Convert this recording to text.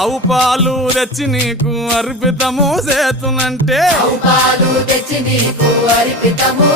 ఆవు పాలు తెచ్చి నీకు అర్పితము చేతునంటే. పాలు తెచ్చి నీకు అర్పితము